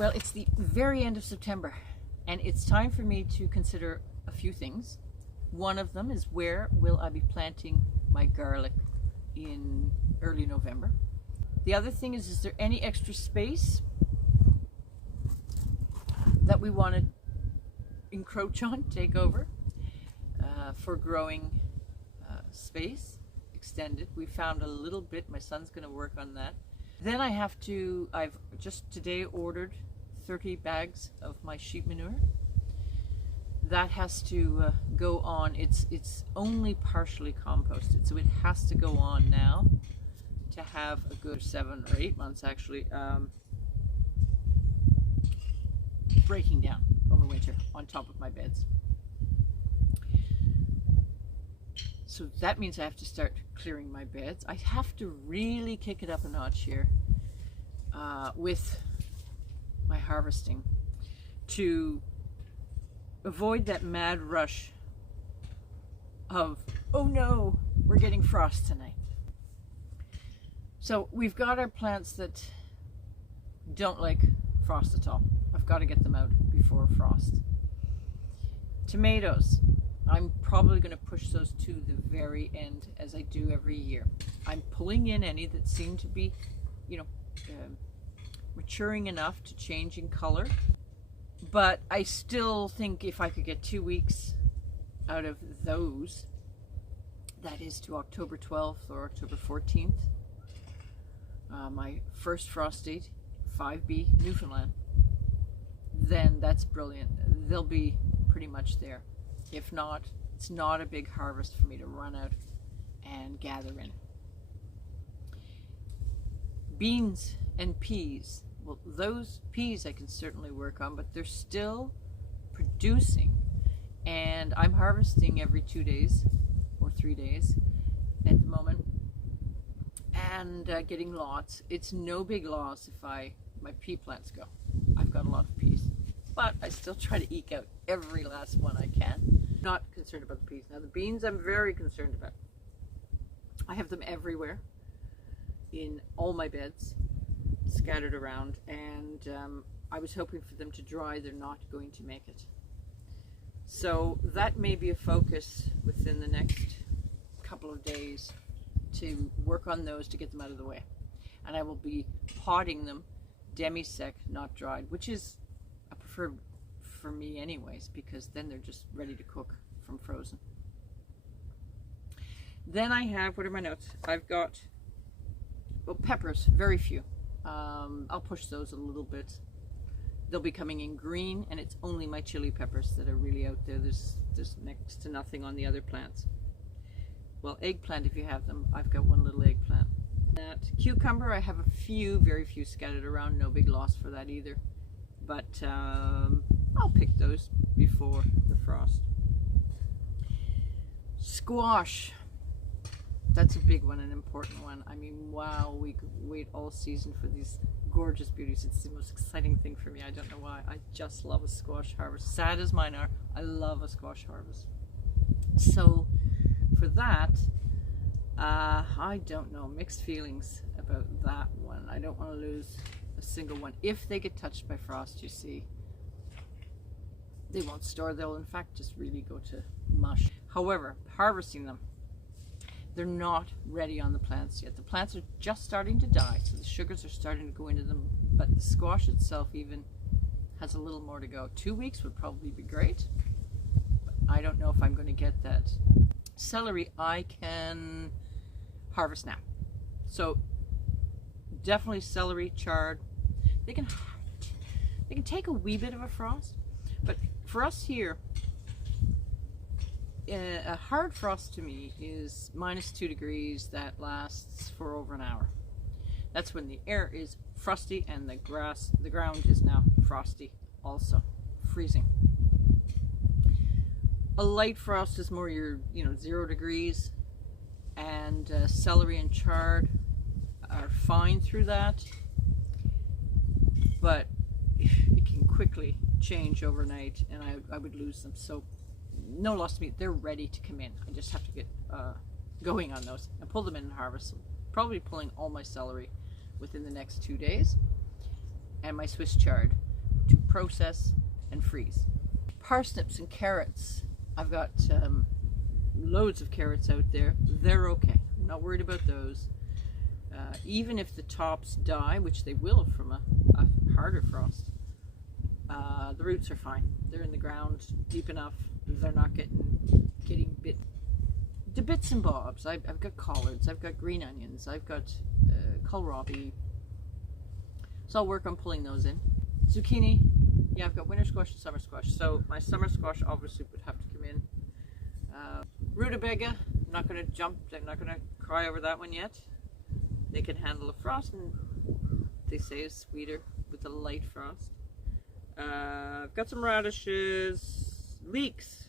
Well, it's the very end of September, and it's time for me to consider a few things. One of them is, where will I be planting my garlic in early November? The other thing is there any extra space that we want to encroach on, take over, for growing space, extended? We found a little bit. My son's going to work on that. Then I've just today ordered 30 bags of my sheep manure. That has to go on. It's only partially composted, so it has to go on now to have a good 7 or 8 months actually, breaking down over winter on top of my beds. So that means I have to start clearing my beds. I have to really kick it up a notch here with my harvesting to avoid that mad rush of, oh no, we're getting frost tonight. So we've got our plants that don't like frost at all. I've got to get them out before frost. Tomatoes, I'm probably going to push those to the very end, as I do every year. I'm pulling in any that seem to be, maturing enough to change in color. But I still think if I could get 2 weeks out of those, that is to October 12th or October 14th, my first frost date, 5B, Newfoundland, then that's brilliant. They'll be pretty much there. If not, it's not a big harvest for me to run out and gather in. Beans and peas. Well, those peas I can certainly work on, but they're still producing. And I'm harvesting every 2 days or 3 days at the moment, and getting lots. It's no big loss if my pea plants go. I've got a lot of peas, but I still try to eke out every last one I can. Not concerned about the peas. Now the beans I'm very concerned about. I have them everywhere in all my beds, scattered around, and I was hoping for them to dry. They're not going to make it. So that may be a focus within the next couple of days, to work on those to get them out of the way. And I will be potting them demi-sec, not dried, which is a preferred for me anyways, because then they're just ready to cook from frozen. Then I have, what are my notes? I've got, well, peppers, very few. I'll push those a little bit. They'll be coming in green, and it's only my chili peppers that are really out there. There's next to nothing on the other plants. Well, eggplant, if you have them, I've got one little eggplant. That cucumber, I have a few, very few scattered around. No big loss for that either. But I'll pick those before the frost. Squash. That's a big one, an important one. I mean, wow, we could wait all season for these gorgeous beauties. It's the most exciting thing for me. I don't know why. I just love a squash harvest. Sad as mine are, I love a squash harvest. So for that, I don't know, mixed feelings about that one. I don't want to lose a single one. If they get touched by frost, you see, they won't store. They'll in fact just really go to mush. However, harvesting them, they're not ready on the plants yet. The plants are just starting to die, so the sugars are starting to go into them, but the squash itself even has a little more to go. 2 weeks would probably be great, but I don't know if I'm going to get that. Celery I can harvest now, so definitely celery, chard. They can take a wee bit of a frost, but for us here, a hard frost to me is -2 degrees that lasts for over an hour. That's when the air is frosty and the ground is now frosty also, freezing. A light frost is more your 0 degrees, and celery and chard are fine through that, but it can quickly change overnight and I would lose them. So no loss to me. They're ready to come in. I just have to get going on those and pull them in and harvest them. Probably pulling all my celery within the next 2 days, and my Swiss chard. to process and freeze. Parsnips and carrots. I've got loads of carrots out there. They're okay. I'm not worried about those. Even if the tops die, which they will from a harder frost, the roots are fine. They're in the ground deep enough. They're not getting bit. The bits and bobs. I've got collards. I've got green onions. I've got kohlrabi. So I'll work on pulling those in. Zucchini. Yeah, I've got winter squash and summer squash. So my summer squash obviously would have to come in. Rutabaga. I'm not going to jump. I'm not going to cry over that one yet. They can handle a frost, and they say is sweeter with a light frost. I've got some radishes, leeks.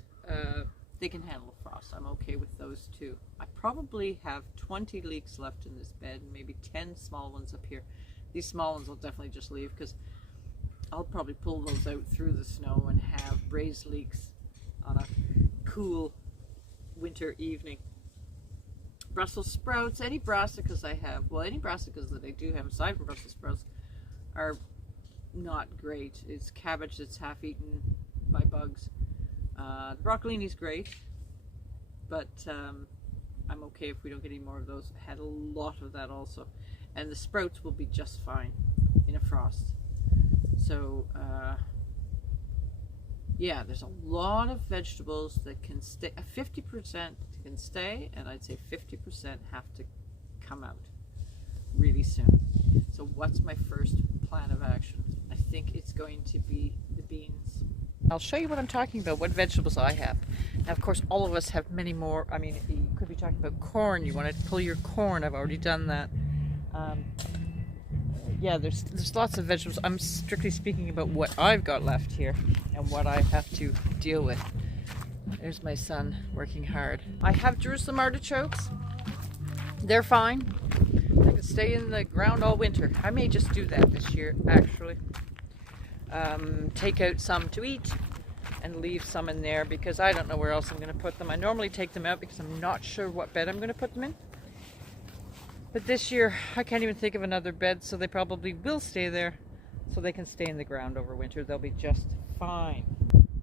They can handle a frost. I'm okay with those too. I probably have 20 leeks left in this bed, and maybe 10 small ones up here. These small ones I'll definitely just leave because I'll probably pull those out through the snow and have braised leeks on a cool winter evening. Brussels sprouts, any brassicas I have, well, any brassicas that I do have aside from Brussels sprouts are not great. It's cabbage that's half eaten by bugs. The broccolini's great, but I'm okay if we don't get any more of those. I've had a lot of that also. And the sprouts will be just fine in a frost. So, yeah, there's a lot of vegetables that can stay. 50% can stay, and I'd say 50% have to come out really soon. So what's my first plan of action? I think it's going to be the beans. I'll show you what I'm talking about, what vegetables I have. Now, of course, all of us have many more. I mean, you could be talking about corn. You want to pull your corn. I've already done that. Yeah, there's lots of vegetables. I'm strictly speaking about what I've got left here and what I have to deal with. There's my son working hard. I have Jerusalem artichokes. They're fine. They can stay in the ground all winter. I may just do that this year, actually. Take out some to eat and leave some in there because I don't know where else I'm going to put them. I normally take them out because I'm not sure what bed I'm going to put them in. But this year, I can't even think of another bed, so they probably will stay there so they can stay in the ground over winter. They'll be just fine.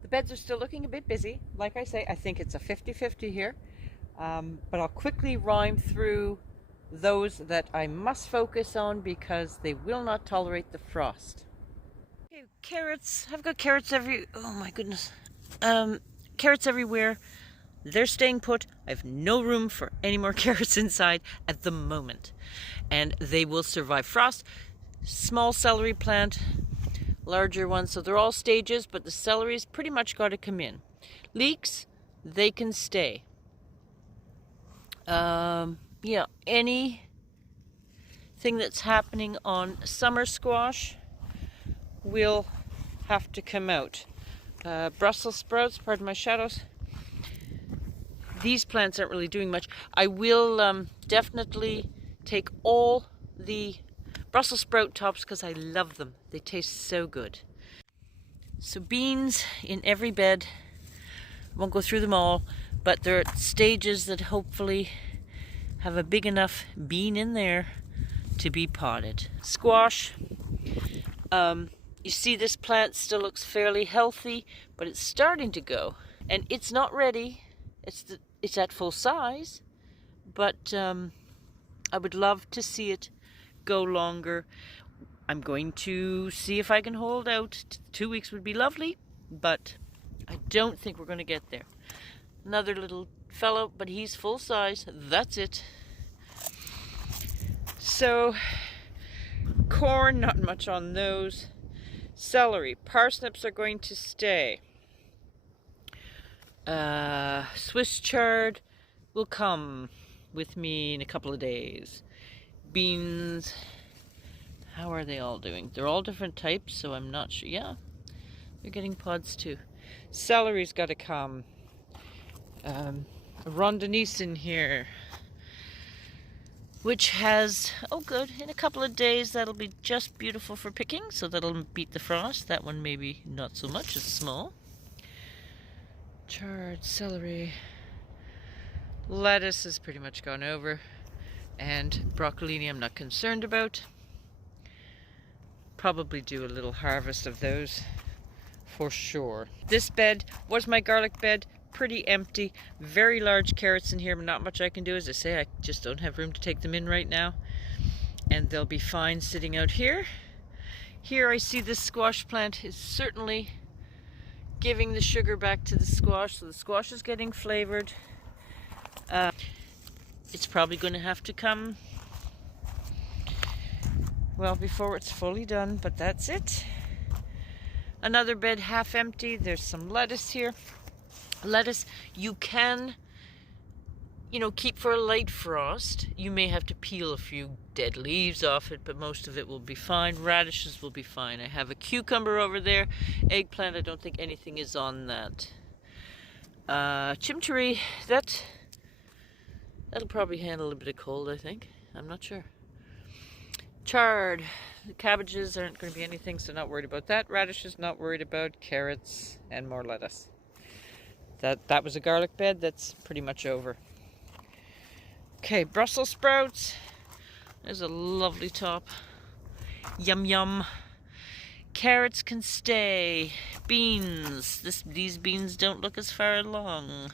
The beds are still looking a bit busy. Like I say, I think it's a 50-50 here. But I'll quickly rhyme through those that I must focus on because they will not tolerate the frost. Okay, carrots. I've got carrots oh my goodness. Carrots everywhere. They're staying put. I have no room for any more carrots inside at the moment. And they will survive frost. Small celery plant, larger ones. So they're all stages, but the celery's pretty much got to come in. Leeks, they can stay. Yeah, anything that's happening on summer squash will have to come out. Brussels sprouts, pardon my shadows. These plants aren't really doing much. I will definitely take all the Brussels sprout tops because I love them. They taste so good. So beans in every bed. I won't go through them all, but there are stages that hopefully have a big enough bean in there to be potted. Squash. You see this plant still looks fairly healthy, but it's starting to go. And it's not ready. It's at full size, but I would love to see it go longer. I'm going to see if I can hold out. 2 weeks would be lovely, but I don't think we're going to get there. Another little fellow, but he's full size. That's it. So, corn, not much on those. Celery, parsnips are going to stay. Swiss chard will come with me in a couple of days. Beans, how are they all doing? They're all different types, so I'm not sure. Yeah, they're getting pods too. Celery's got to come. Rondenise in here, which has, oh good, in a couple of days that'll be just beautiful for picking, so that'll beat the frost. That one maybe not so much, it's small. Chard, celery, lettuce has pretty much gone over, and broccolini I'm not concerned about. Probably do a little harvest of those for sure. This bed was my garlic bed. Pretty empty. Very large carrots in here, but not much I can do. As I say, I just don't have room to take them in right now. And they'll be fine sitting out here. Here I see this squash plant is certainly giving the sugar back to the squash. So the squash is getting flavored. It's probably going to have to come, well, before it's fully done, but that's it. Another bed half empty. There's some lettuce here. Lettuce you can, keep for a light frost. You may have to peel a few dead leaves off it, but most of it will be fine. Radishes will be fine. I have a cucumber over there. Eggplant, I don't think anything is on that. Chimchurri, that'll probably handle a bit of cold, I think. I'm not sure. Chard. The cabbages aren't going to be anything, so not worried about that. Radishes, not worried about. Carrots, and more lettuce. That was a garlic bed. That's pretty much over. Okay, Brussels sprouts. There's a lovely top. Yum yum. Carrots can stay. Beans. These beans don't look as far along.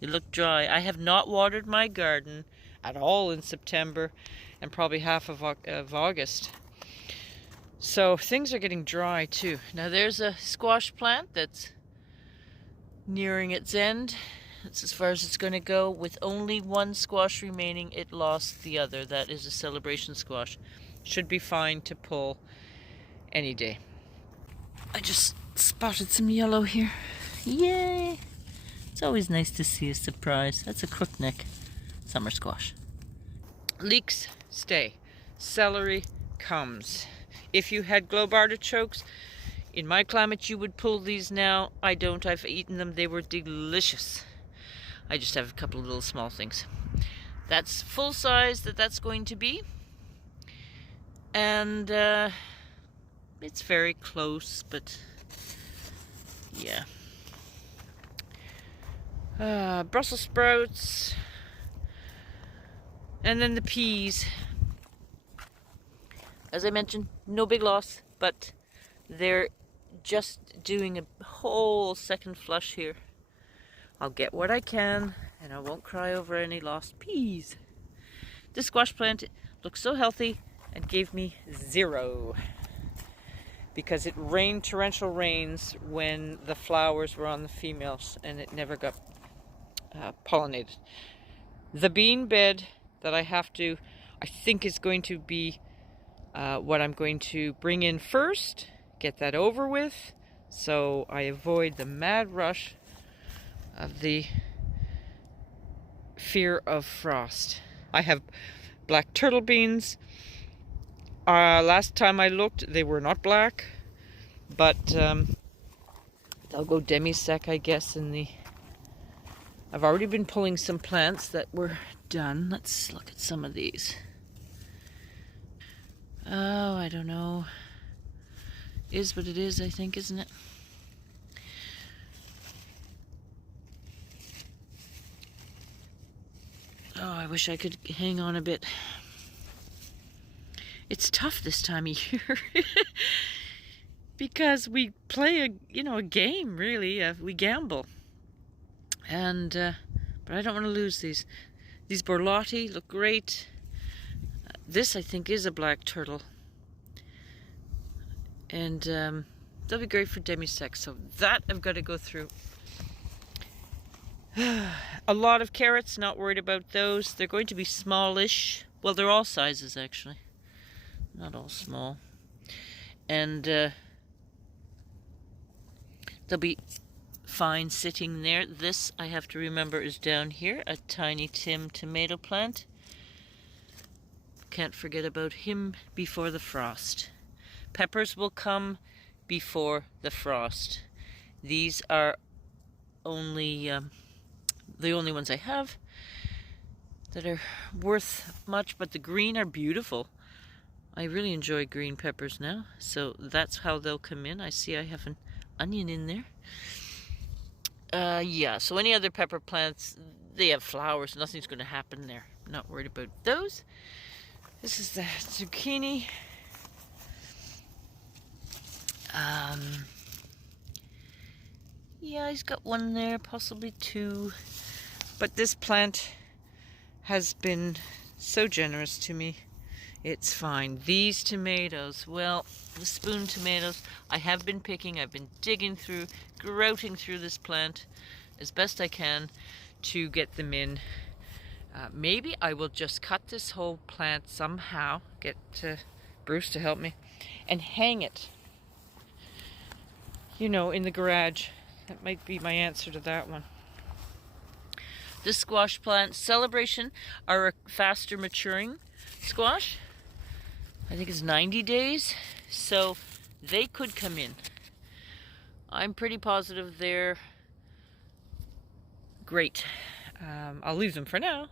They look dry. I have not watered my garden at all in September and probably half of August. So things are getting dry too. Now there's a squash plant that's nearing its end. That's as far as it's going to go. With only one squash remaining, it lost the other. That is a celebration squash. Should be fine to pull any day. I just spotted some yellow here. Yay! It's always nice to see a surprise. That's a crookneck summer squash. Leeks stay. Celery comes. If you had globe artichokes, in my climate you would pull these now. I don't. I've eaten them. They were delicious. I just have a couple of little small things. That's full size that's going to be. And it's very close, but yeah. Brussels sprouts. And then the peas. As I mentioned, no big loss, but they're just doing a whole second flush here. I'll get what I can, and I won't cry over any lost peas. This squash plant looks so healthy and gave me 0. Because it rained torrential rains when the flowers were on the females, and it never got pollinated. The bean bed that I think is going to be what I'm going to bring in first, get that over with, so I avoid the mad rush of the fear of frost. I have black turtle beans. Last time I looked, they were not black, but they'll go demi-sec, I guess, I've already been pulling some plants that were done. Let's look at some of these. Oh, I don't know. Is what it is, I think, isn't it? Oh, I wish I could hang on a bit. It's tough this time of year. Because we play a game, really. We gamble. And, but I don't want to lose these. These Borlotti look great. This, I think, is a black turtle. And they'll be great for demi-sec. So that I've got to go through. A lot of carrots, not worried about those. They're going to be smallish. Well, they're all sizes, actually. Not all small. And they'll be fine sitting there. This, I have to remember, is down here. A Tiny Tim tomato plant. Can't forget about him before the frost. Peppers will come before the frost. These are only the only ones I have that are worth much, but the green are beautiful. I really enjoy green peppers now, so that's how they'll come in. I see I have an onion in there. Yeah, so any other pepper plants, they have flowers. Nothing's going to happen there. Not worried about those. This is the zucchini. Yeah, he's got one there, possibly two. But this plant has been so generous to me. It's fine. These tomatoes, well, the spoon tomatoes, I have been picking. I've been digging through, grouting through this plant as best I can to get them in. Maybe I will just cut this whole plant somehow, get Bruce to help me, and hang it, you know, in the garage. That might be my answer to that one. This squash plant, Celebration, are a faster maturing squash. I think it's 90 days, so they could come in. I'm pretty positive they're great. I'll leave them for now.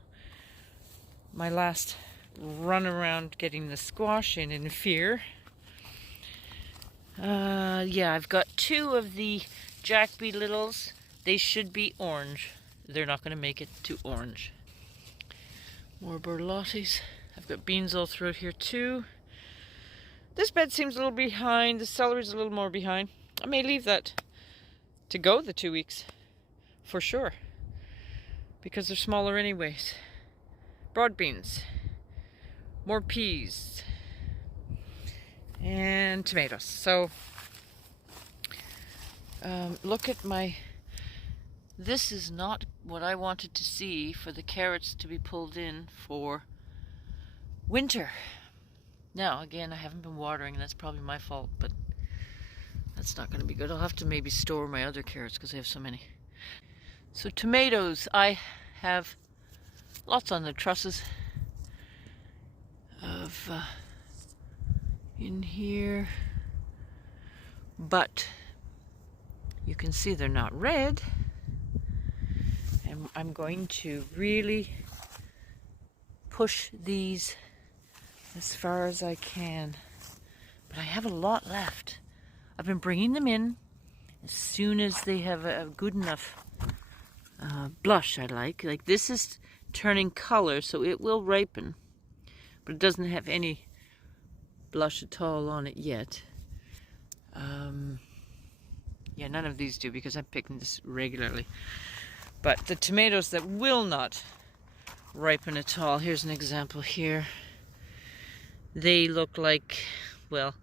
My last run around getting the squash in fear. Yeah, I've got two of the Jack B. Littles. They should be orange. They're not going to make it to orange. More Borlottis. I've got beans all throughout here too. This bed seems a little behind. The celery's a little more behind. I may leave that to go the 2 weeks, for sure, because they're smaller anyways. Broad beans, more peas, and tomatoes. So look at my, this is not what I wanted to see for the carrots to be pulled in for winter. Now, again, I haven't been watering, and that's probably my fault, but that's not going to be good. I'll have to maybe store my other carrots because I have so many. So tomatoes, I have lots on the trusses of in here, but you can see they're not red, and I'm going to really push these as far as I can, but I have a lot left. I've been bringing them in as soon as they have a good enough blush. I like this is turning color, so it will ripen, but it doesn't have any blush at all on it yet. Yeah, none of these do because I'm picking this regularly. But the tomatoes that will not ripen at all, here's an example here. They look like, well,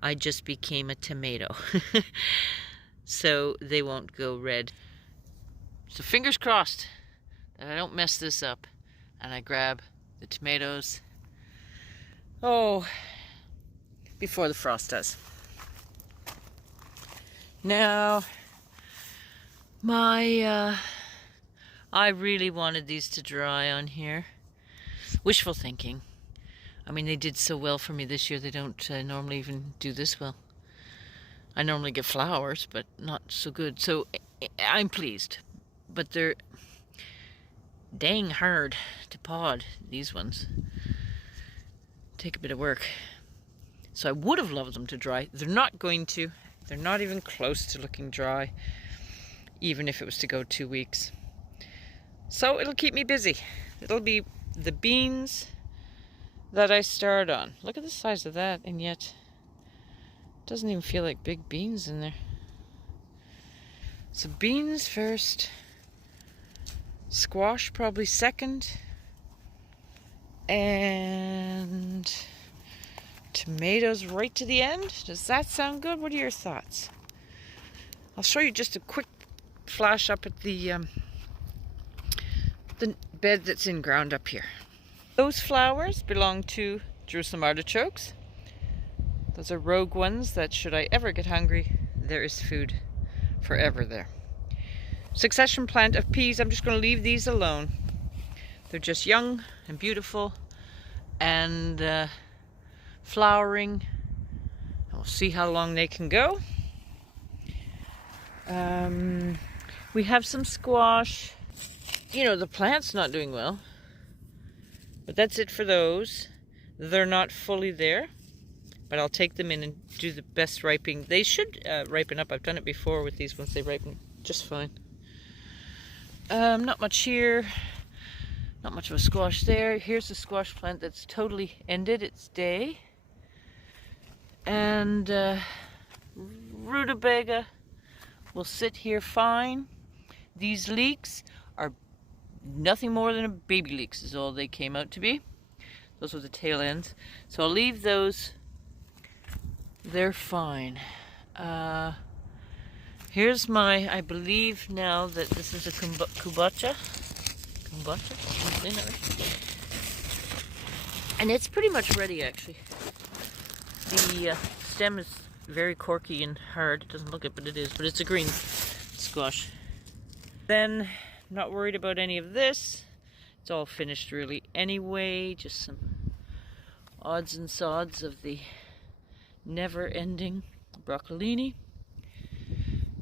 I just became a tomato. So they won't go red. So fingers crossed that I don't mess this up and I grab the tomatoes, oh, before the frost does. Now, I really wanted these to dry on here. Wishful thinking. I mean, they did so well for me this year. They don't normally even do this well. I normally get flowers, but not so good. So I'm pleased. But they're dang hard to pod, these ones. Take a bit of work. So I would have loved them to dry. They're not going to. They're not even close to looking dry, even if it was to go 2 weeks. So it'll keep me busy. It'll be the beans that I start on. Look at the size of that, and yet it doesn't even feel like big beans in there. So beans first, squash probably second, and tomatoes right to the end. Does that sound good? What are your thoughts? I'll show you just a quick flash up at the bed that's in ground up here. Those flowers belong to Jerusalem artichokes. Those are rogue ones that, should I ever get hungry, there is food forever there. Succession plant of peas, I'm just going to leave these alone. They're just young and beautiful and flowering. We'll see how long they can go. We have some squash. You know, the plant's not doing well, but that's it for those. They're not fully there, but I'll take them in and do the best ripening. They should ripen up. I've done it before with these ones. They ripen just fine. Not much here. Not much of a squash there. Here's a squash plant that's totally ended its day. And rutabaga will sit here fine. These leeks are nothing more than baby leeks is all they came out to be. Those were the tail ends. So I'll leave those. They're fine. Here's my, I believe now that this is a kombucha. Kombucha? Am I saying that right? And it's pretty much ready, actually. The stem is very corky and hard. It doesn't look it, but it is. But it's a green squash. Then, not worried about any of this. It's all finished really anyway. Just some odds and sods of the never-ending broccolini.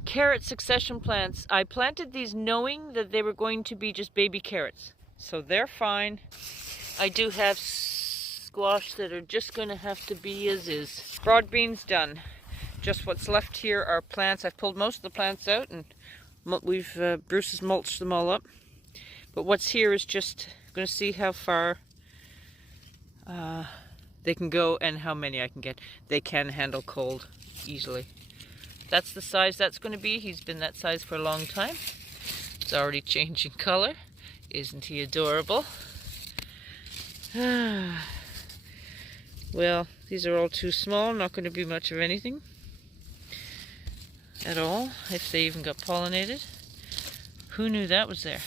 Carrot succession plants. I planted these knowing that they were going to be just baby carrots. So they're fine. I do have squash that are just going to have to be as is. Broad beans done. Just what's left here are plants. I've pulled most of the plants out and Bruce has mulched them all up. But what's here is just going to see how far they can go and how many I can get. They can handle cold easily. That's the size that's going to be. He's been that size for a long time. It's already changing color. Isn't he adorable? Well, these are all too small. Not going to be much of anything at all, if they even got pollinated. Who knew that was there?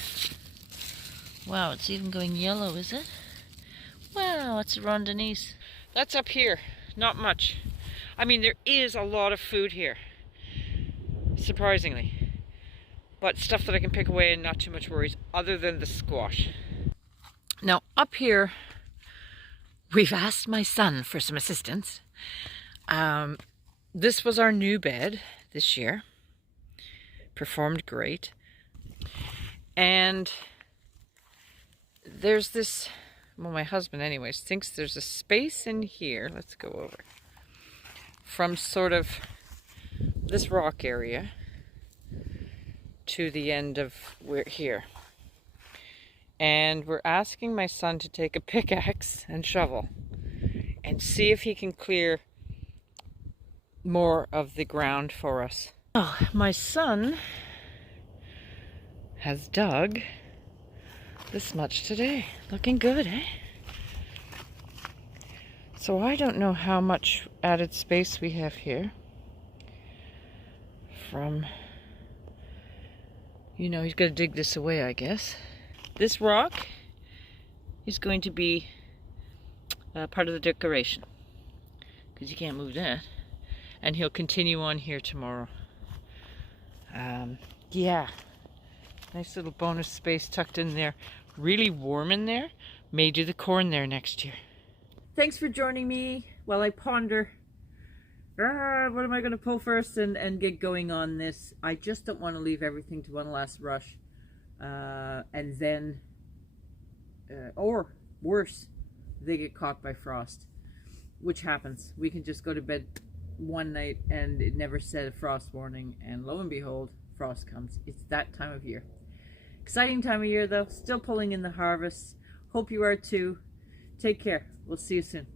Wow, it's even going yellow, is it? Wow, it's a rondinise. That's up here. Not much. I mean, there is a lot of food here, surprisingly. But stuff that I can pick away and not too much worries, other than the squash. Now, up here, we've asked my son for some assistance. This was our new bed this year. Performed great. And there's this, well, my husband anyways, thinks there's a space in here. Let's go over. From sort of this rock area to the end of here. And we're asking my son to take a pickaxe and shovel and see if he can clear more of the ground for us. Oh, my son has dug this much today. Looking good, eh? So I don't know how much added space we have here. From, you know, he's got to dig this away, I guess. This rock is going to be part of the decoration, because you can't move that. And he'll continue on here tomorrow. Yeah, nice little bonus space tucked in there. Really warm in there. May do the corn there next year. Thanks for joining me while I ponder what am I going to pull first and get going on this. I just don't want to leave everything to one last rush. And then, or worse, they get caught by frost, which happens. We can just go to bed one night and it never said a frost warning, and lo and behold, frost comes. It's that time of year. Exciting time of year though. Still pulling in the harvest. Hope you are too. Take care. We'll see you soon.